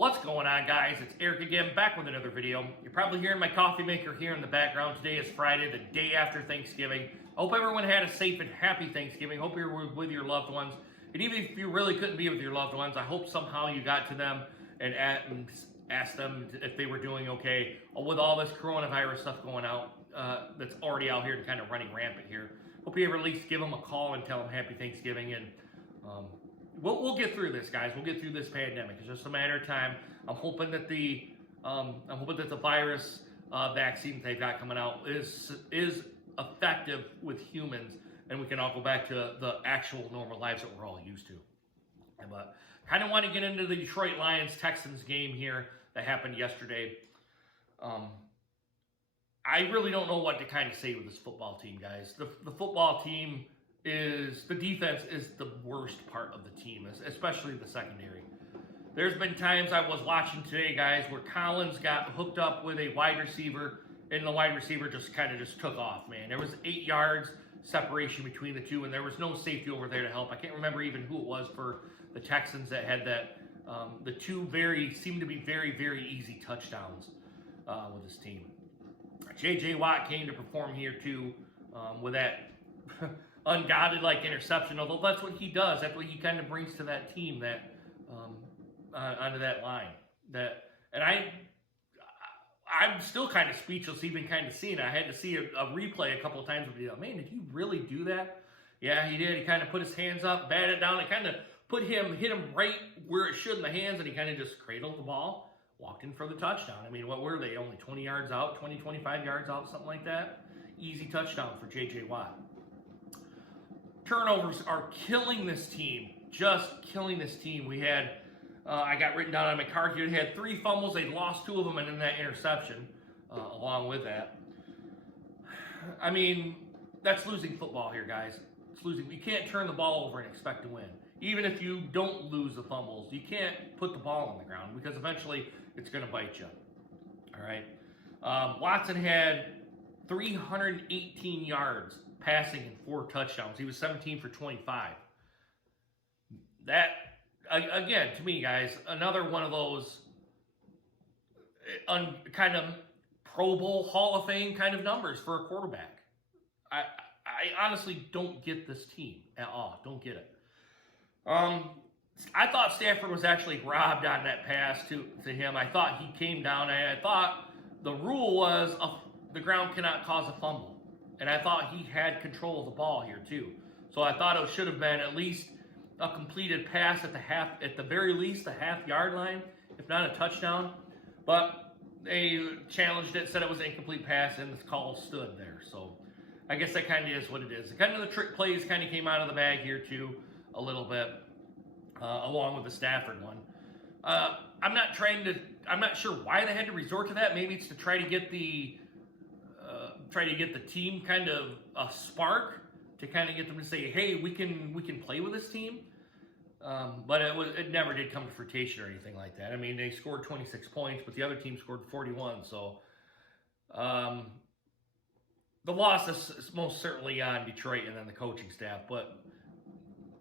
What's going on, guys? It's Eric again, back with another video. You're probably hearing my coffee maker here in the background. Today is Friday, the day after Thanksgiving. I hope everyone had a safe and happy Thanksgiving. Hope you're with your loved ones. And even if you really couldn't be with your loved ones, I hope somehow you got to them and asked them if they were doing okay with all this coronavirus stuff going out that's already out here and kind of running rampant here. Hope you ever at least give them a call and tell them happy Thanksgiving. And we'll get through this, guys. We'll get through this pandemic. It's just a matter of time. I'm hoping that the virus vaccine they've got coming out is effective with humans, and we can all go back to the actual normal lives that we're all used to. But kind of want to get into the Detroit Lions Texans game here that happened yesterday. I really don't know what to kind of say with this football team, guys. The football team the defense is the worst part of the team, especially the secondary. There's been times I was watching today, guys, where Collins got hooked up with a wide receiver, and the wide receiver just took off, man. There was 8 yards separation between the two, and there was no safety over there to help. I can't remember even who it was for the Texans that had that. The two seemed to be very, very easy touchdowns with this team. J.J. Watt came to perform here too with that ungodly interception, although that's what he does. That's what he kind of brings to that team, that onto that line. And I'm still kind of speechless, even kind of seeing it. I had to see a replay a couple of times. Man, did he really do that? Yeah, he did. He kind of put his hands up, batted it down. It kind of hit him right where it should in the hands, and he kind of just cradled the ball, walked in for the touchdown. I mean, what were they? Only 20 yards out, 20, 25 yards out, something like that. Easy touchdown for J.J. Watt. Turnovers are killing this team, just killing this team. We had, I got written down on my card here, they had 3 fumbles, they lost 2 of them, and then that interception along with that. I mean, that's losing football here, guys. It's losing. You can't turn the ball over and expect to win. Even if you don't lose the fumbles, you can't put the ball on the ground because eventually it's going to bite you. All right. Watson had 318 yards passing and 4 touchdowns. He was 17 for 25. That, again, to me, guys, another one of those kind of Pro Bowl Hall of Fame kind of numbers for a quarterback. I honestly don't get this team at all. Don't get it. I thought Stafford was actually robbed on that pass to him. I thought he came down, and I thought the rule was the ground cannot cause a fumble. And I thought he had control of the ball here too. So I thought it should have been at least a completed pass at the very least the half-yard line, if not a touchdown. But they challenged it, said it was an incomplete pass, and the call stood there. So I guess that kind of is what it is. Kind of the trick plays kind of came out of the bag here too a little bit, along with the Stafford one. I'm not sure why they had to resort to that. Maybe it's to try to get the team kind of a spark, to kind of get them to say, hey, we can play with this team. But it never did come to fruition or anything like that. I mean, they scored 26 points, but the other team scored 41. So the loss is most certainly on Detroit and then the coaching staff. But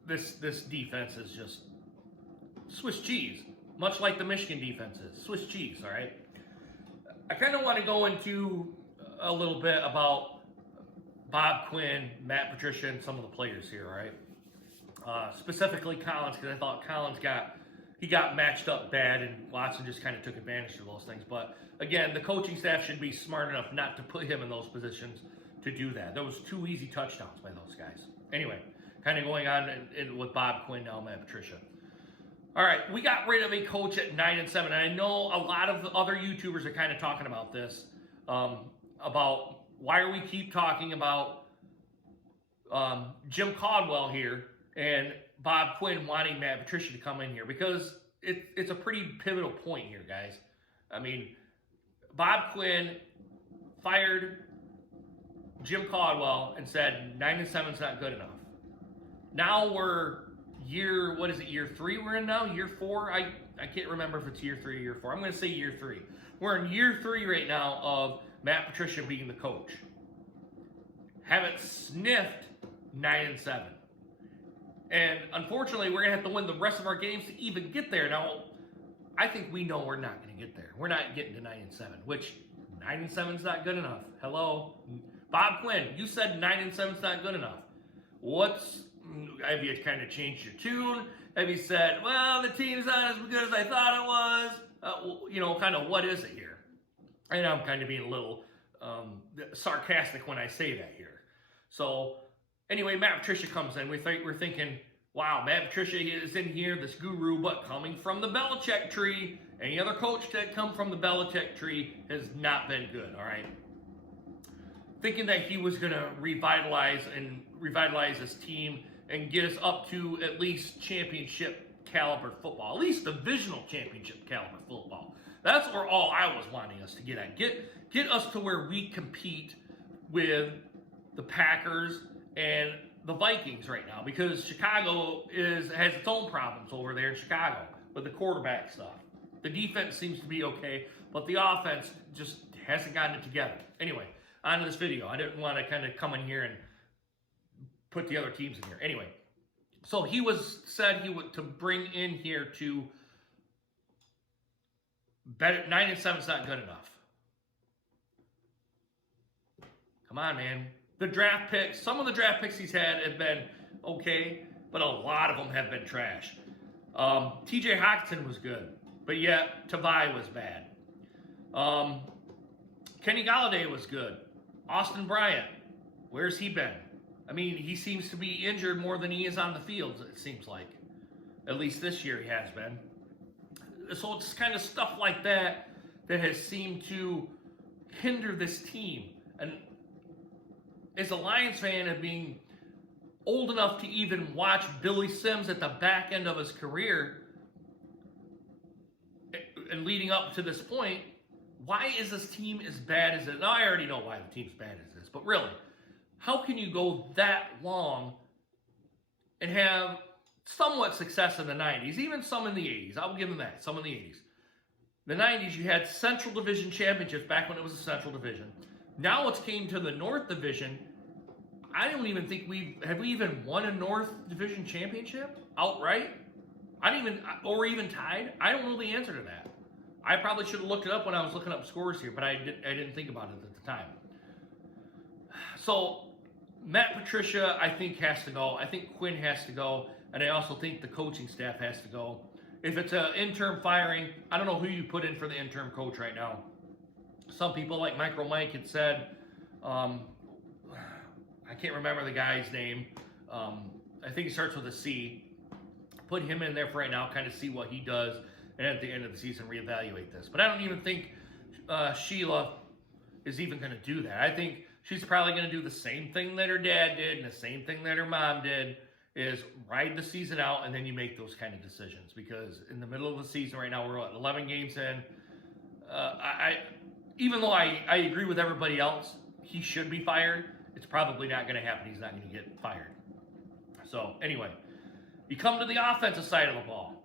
this defense is just Swiss cheese, much like the Michigan defense is. Swiss cheese, all right? I kind of want to go into a little bit about Bob Quinn, Matt Patricia, and some of the players here, right? Specifically Collins, because I thought Collins got matched up bad, and Watson just kind of took advantage of those things. But again, the coaching staff should be smart enough not to put him in those positions to do that. There was 2 easy touchdowns by those guys. Anyway, kind of going on with Bob Quinn now, Matt Patricia. All right, we got rid of a coach at 9-7, and I know a lot of the other YouTubers are kind of talking about this. About why we keep talking about Jim Caldwell here and Bob Quinn wanting Matt Patricia to come in here, because it's a pretty pivotal point here, guys. I mean, Bob Quinn fired Jim Caldwell and said 9-7 is not good enough. Now we're year 3 we're in now? Year 4? I can't remember if it's year 3 or year 4. I'm going to say year 3. We're in year 3 right now of Matt Patricia being the coach. Haven't sniffed 9-7. And unfortunately, we're going to have to win the rest of our games to even get there. Now, I think we know we're not going to get there. We're not getting to 9-7, which 9-7 is not good enough. Hello, Bob Quinn. You said 9-7 is not good enough. Have you kind of changed your tune? Have you said, well, the team's not as good as I thought it was? Kind of what is it here? And I'm kind of being a little sarcastic when I say that here. So anyway, Matt Patricia comes in. We're thinking, wow, Matt Patricia is in here, this guru, but coming from the Belichick tree. Any other coach that come from the Belichick tree has not been good, all right? Thinking that he was going to revitalize his team and get us up to at least championship caliber football, at least divisional championship caliber football. That's where all I was wanting us to get at. Get us to where we compete with the Packers and the Vikings right now, because Chicago has its own problems over there in Chicago with the quarterback stuff. The defense seems to be okay, but the offense just hasn't gotten it together. Anyway, on to this video. I didn't want to kind of come in here and put the other teams in here. Anyway, so he said he would to bring in here to better 9-7 is not good enough. Come on, man. The draft picks, some of the draft picks he's had have been okay, but a lot of them have been trash. T.J. Hockenson was good, but yet Tavai was bad. Kenny Golladay was good. Austin Bryant, where's he been? I mean, he seems to be injured more than he is on the field, it seems like. At least this year he has been. So it's kind of stuff like that has seemed to hinder this team. And as a Lions fan and being old enough to even watch Billy Sims at the back end of his career and leading up to this point, why is this team as bad as it is? Now, I already know why the team's bad as it is, but really, how can you go that long and have somewhat success in the 90s, even some in the 80s? I'll give them that, some in the 80s. The 90s, you had Central Division championships back when it was a Central Division. Now it's came to the North Division. I don't even think have we even won a North Division championship outright? Or even tied? I don't know the answer to that. I probably should have looked it up when I was looking up scores here, but I didn't think about it at the time. So Matt Patricia, I think, has to go. I think Quinn has to go, and I also think the coaching staff has to go. If it's an interim firing, I don't know who you put in for the interim coach right now. Some people like Micro Mike had said, I can't remember the guy's name. I think he starts with a C. Put him in there for right now, kind of see what he does, and at the end of the season, reevaluate this. But I don't even think Sheila is even going to do that. I think she's probably going to do the same thing that her dad did and the same thing that her mom did, is ride the season out, and then you make those kind of decisions. Because in the middle of the season right now, we're 11 games in. Even though I agree with everybody else, he should be fired. It's probably not going to happen. He's not going to get fired. So anyway, you come to the offensive side of the ball.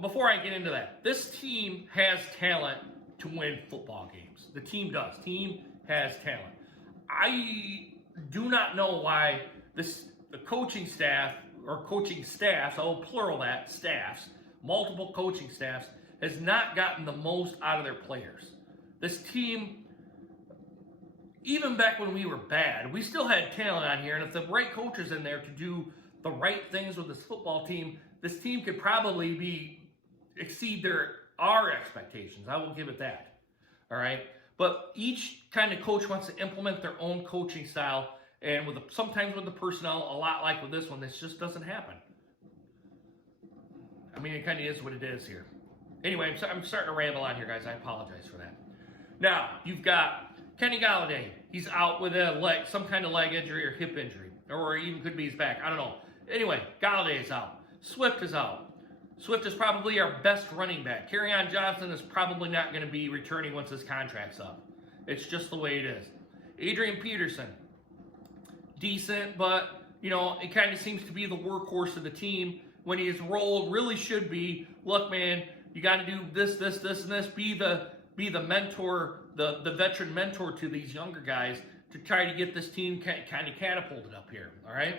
Before I get into that, this team has talent to win football games. The team does. Team has talent. I do not know why the coaching staff, or coaching staffs, I'll plural that, staffs, multiple coaching staffs, has not gotten the most out of their players. This team, even back when we were bad, we still had talent on here, and if the right coach is in there to do the right things with this football team, this team could probably exceed our expectations. I will give it that. All right? But each kind of coach wants to implement their own coaching style, and sometimes with the personnel, a lot like with this one, this just doesn't happen. I mean, it kind of is what it is here. Anyway, I'm starting to ramble on here, guys. I apologize for that. Now, you've got Kenny Golladay. He's out with some kind of leg injury or hip injury, or even could be his back. I don't know. Anyway, Golladay is out. Swift is out. Swift is probably our best running back. Kerryon Johnson is probably not going to be returning once his contract's up. It's just the way it is. Adrian Peterson, decent, but, it kind of seems to be the workhorse of the team when his role really should be, look, man, you got to do this, this, this, and this. Be the mentor, the veteran mentor to these younger guys to try to get this team kind of catapulted up here, all right?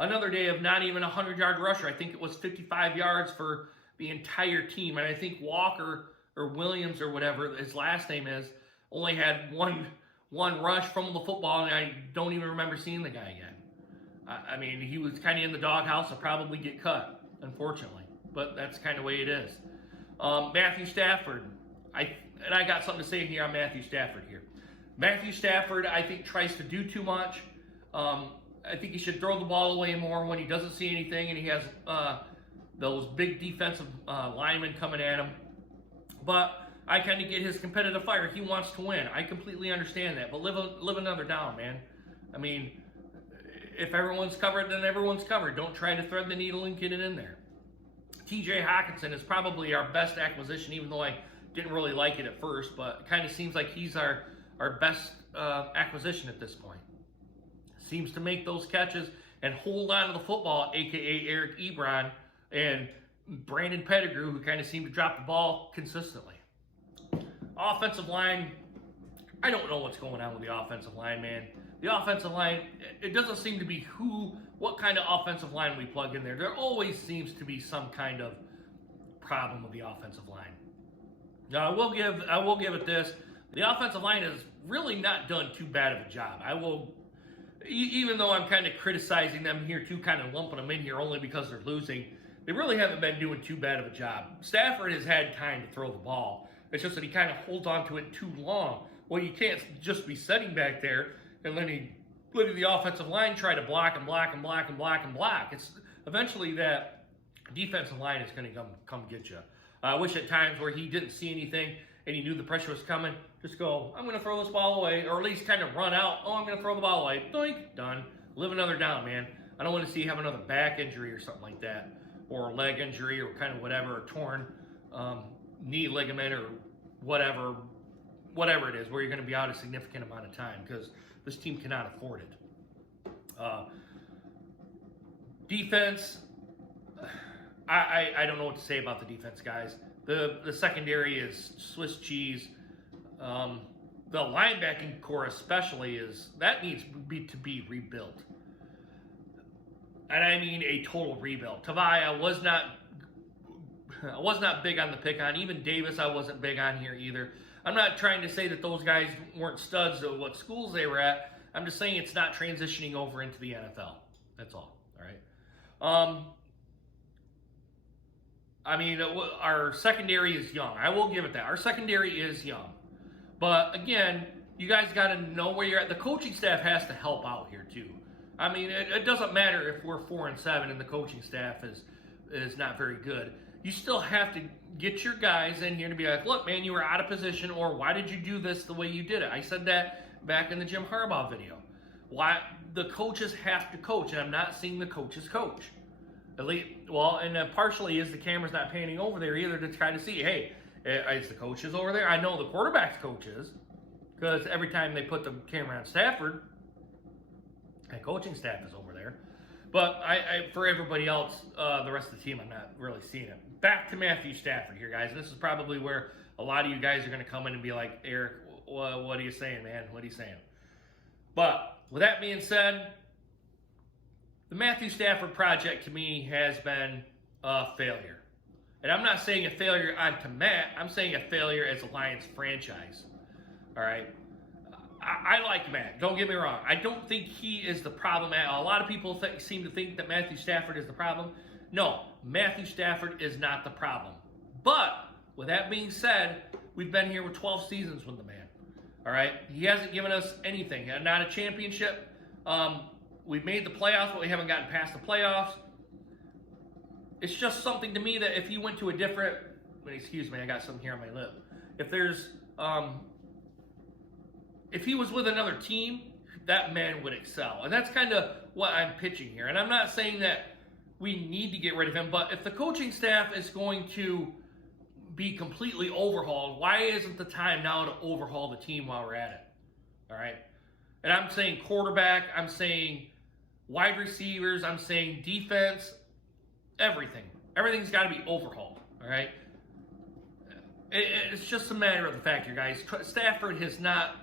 Another day of not even a 100-yard rusher. I think it was 55 yards for the entire team. And I think Walker or Williams or whatever his last name is only had one rush from the football, and I don't even remember seeing the guy again. I mean, he was kind of in the doghouse to probably get cut, unfortunately. But that's kind of the way it is. Matthew Stafford. I got something to say here on Matthew Stafford here. Matthew Stafford, I think, tries to do too much. I think he should throw the ball away more when he doesn't see anything and he has those big defensive linemen coming at him. But I kind of get his competitive fire. He wants to win. I completely understand that. But live another down, man. I mean, if everyone's covered, then everyone's covered. Don't try to thread the needle and get it in there. TJ Hockenson is probably our best acquisition, even though I didn't really like it at first. But it kind of seems like he's our best acquisition at this point. Seems to make those catches and hold on to the football, a.k.a. Eric Ebron and Brandon Pettigrew, who kind of seem to drop the ball consistently. Offensive line, I don't know what's going on with the offensive line, man. The offensive line, it doesn't seem to be what kind of offensive line we plug in there. There always seems to be some kind of problem with the offensive line. Now, I will give it this. The offensive line has really not done too bad of a job. Even though I'm kind of criticizing them here too, kind of lumping them in here only because they're losing, they really haven't been doing too bad of a job. Stafford has had time to throw the ball. It's just that he kind of holds on to it too long. Well, you can't just be sitting back there and letting the offensive line try to block and block and block and block and block. It's eventually that defensive line is going to come get you. I wish at times where he didn't see anything and he knew the pressure was coming, just go, I'm going to throw this ball away, or at least kind of run out. Oh, I'm going to throw the ball away. Doink, done. Live another down, man. I don't want to see you have another back injury or something like that, or a leg injury or kind of whatever, a torn knee ligament or whatever it is, where you're going to be out a significant amount of time, because this team cannot afford it. Defense, I don't know what to say about the defense, guys. The secondary is Swiss cheese. The linebacking core especially needs to be rebuilt. And I mean a total rebuild. Tavai, I was not big on the pick on. Even Davis, I wasn't big on here either. I'm not trying to say that those guys weren't studs of what schools they were at. I'm just saying it's not transitioning over into the NFL. That's all right? I mean, our secondary is young. I will give it that. Our secondary is young. But again, you guys got to know where you're at. The coaching staff has to help out here too. I mean, it doesn't matter if we're 4-7 and the coaching staff is not very good. You still have to get your guys in here to be like, look, man, you were out of position, or why did you do this the way you did it? I said that back in the Jim Harbaugh video. Why the coaches have to coach, and I'm not seeing the coaches coach. At least, well, and partially is the camera's not panning over there either to try to see, hey, is the coaches over there? I know the quarterback's coaches, because every time they put the camera on Stafford, and coaching staff is over there. But for everybody else, the rest of the team, I'm not really seeing it. Back to Matthew Stafford here, guys. This is probably where a lot of you guys are going to come in and be like, Eric, what are you saying, man? What are you saying? But with that being said, the Matthew Stafford project to me has been a failure. And I'm not saying a failure onto Matt. I'm saying a failure as a Lions franchise. All right? I like Matt. Don't get me wrong. I don't think he is the problem. A lot of people seem to think that Matthew Stafford is the problem. No, Matthew Stafford is not the problem. But with that being said, we've been here with 12 seasons with the man. All right? He hasn't given us anything. Not a championship. We've made the playoffs, but we haven't gotten past the playoffs. It's just something to me that if he went to a different, excuse me, I got something here on my lip. If he was with another team, that man would excel. And that's kind of what I'm pitching here. And I'm not saying that we need to get rid of him, but if the coaching staff is going to be completely overhauled, why isn't the time now to overhaul the team while we're at it? All right? And I'm saying quarterback, I'm saying wide receivers, I'm saying defense, everything. Everything's got to be overhauled, all right? It's just a matter of the fact here, guys. Stafford has not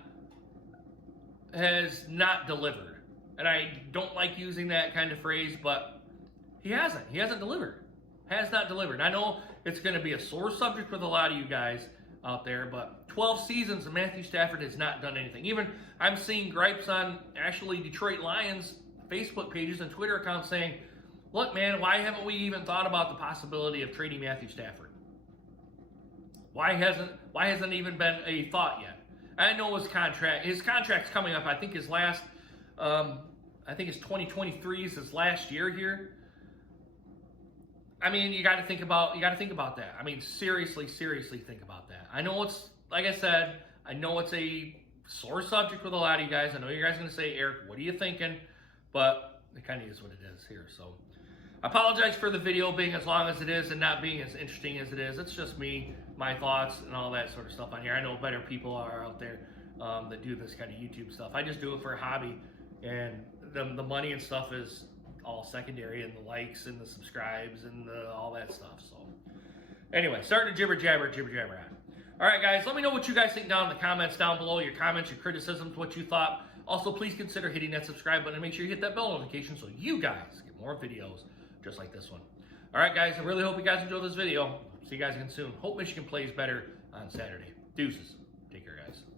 delivered. And I don't like using that kind of phrase, but he hasn't. He hasn't delivered. Has not delivered. I know it's going to be a sore subject with a lot of you guys out there, but 12 seasons and Matthew Stafford has not done anything. Even I'm seeing gripes on actually Detroit Lions Facebook pages and Twitter accounts saying, look, man, why haven't we even thought about the possibility of trading Matthew Stafford? Why hasn't it even been a thought yet? I know his contract's coming up. I think his 2023 is his last year here. I mean, you got to think about that. I mean, seriously think about that. I know it's, like I said, I know it's a sore subject with a lot of you guys. I know you guys are going to say, Eric, what are you thinking? But it kind of is what it is here. So I apologize for the video being as long as it is and not being as interesting as it is. It's just me, my thoughts, and all that sort of stuff on here. I know better people are out there that do this kind of YouTube stuff. I just do it for a hobby, and the money and stuff is all secondary, and the likes and the subscribes and all that stuff. So anyway, starting to jibber jabber on. All right, guys, let me know what you guys think down in the comments down below. Your comments, your criticisms, what you thought. Also, please consider hitting that subscribe button and make sure you hit that bell notification so you guys get more videos just like this one. All right, guys, I really hope you guys enjoyed this video. See you guys again soon. Hope Michigan plays better on Saturday. Deuces. Take care, guys.